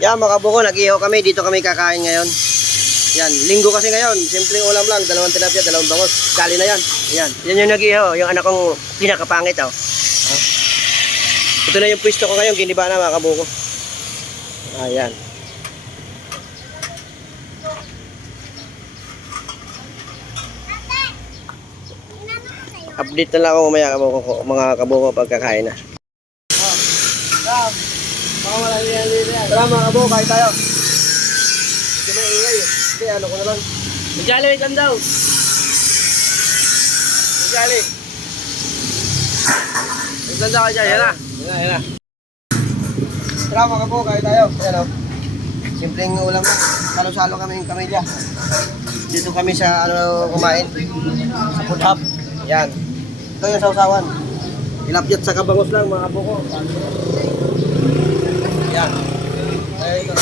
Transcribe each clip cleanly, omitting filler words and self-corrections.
Yan mga kabuko, nag-ihaw kami. Dito kami kakain ngayon. Yan, linggo kasi ngayon. Simpleng ulam lang. 2 tilapia, 2 bangos. Dali na yan. Yan, yan yung nag-ihaw. Yung anak kong pinakapangit. Oh. Ito na yung pwesto ko ngayon. Giniba na mga kabuko. Ayan. Update na lang ako mamaya mga kabuko pagkakain na. Tara mga kabuko, kain tayo. Hindi maingay eh. Hindi, ano ko na lang. Magjali, wait lang daw. Magjali. Wait lang daw kayo, yan na. Yan na. Tara mga kabuko, kain tayo. Ayan o. Simpleng ulam lang. Salo-salo kami yung pamilya. Dito kami sa kumain. Sa food hub. Yan. Ito yung sausawan. Tilapia sa kabangos lang mga kabuko. Yan. Ay, ito.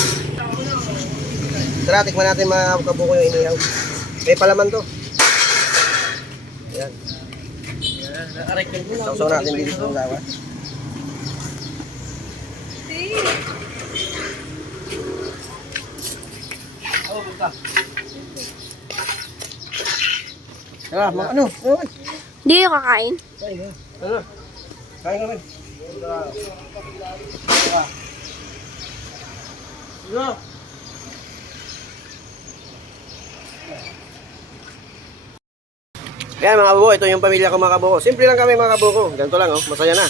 Tara, tikman natin mga kabuko yung inihaw. May palaman to. Yan. Sausaw natin dito sa sausawan. Tara, ano? Hindi kayo kakain? Ano? Kain kami. Ano? Yan mga kabuko, ito yung pamilya ko mga kabuko. Simple lang kami mga kabuko. Ganito lang oh, masaya na.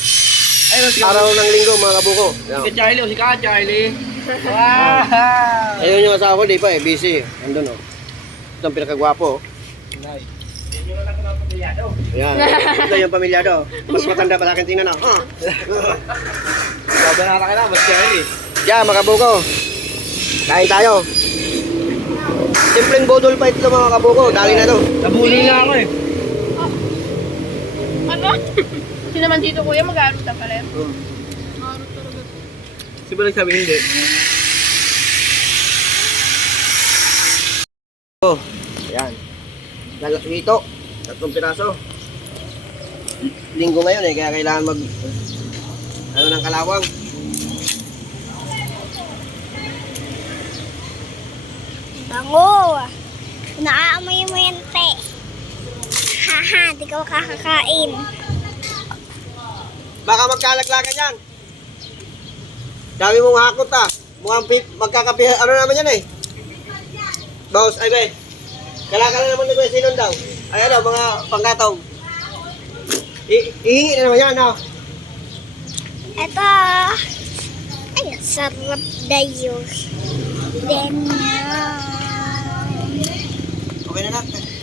Araw ng linggo mga kabuko. Si Charlie, si Charlie. Wow! Ayun yung asawa ko, di pa eh, busy. Andun oh. Ito ang pinakagwapo oh. Yan. Ito yung pamilyado. Mas matanda pa sa akin tingnan oh. Babanata ka na, mas Charlie. Yan mga kabuko. Kain tayo. Simpleng bodol pa ito mga kabuko. Dali na to. Nabuli nga ako eh. Ano? Kasi naman dito kuya, mag-aaral ka pala. Siba nagsabi hindi. Oh, yan. Ito, 3 piraso. Linggo ngayon eh, kaya kailangan mag ng kalawang. Bango! Naaamoy mo yan, te. Haha, di ka makakakain. Baka magkalaglagan yan. Dami mong hakot ah. Mukhang magkakapi, ano naman yan eh. Boss, ay be. Kalakala naman ni Kuya Sinon daw. Ay ano, mga pangkataw. Ihingi na naman yan, no? Ito. Ay, sarap dayo. Then, Okay na natin.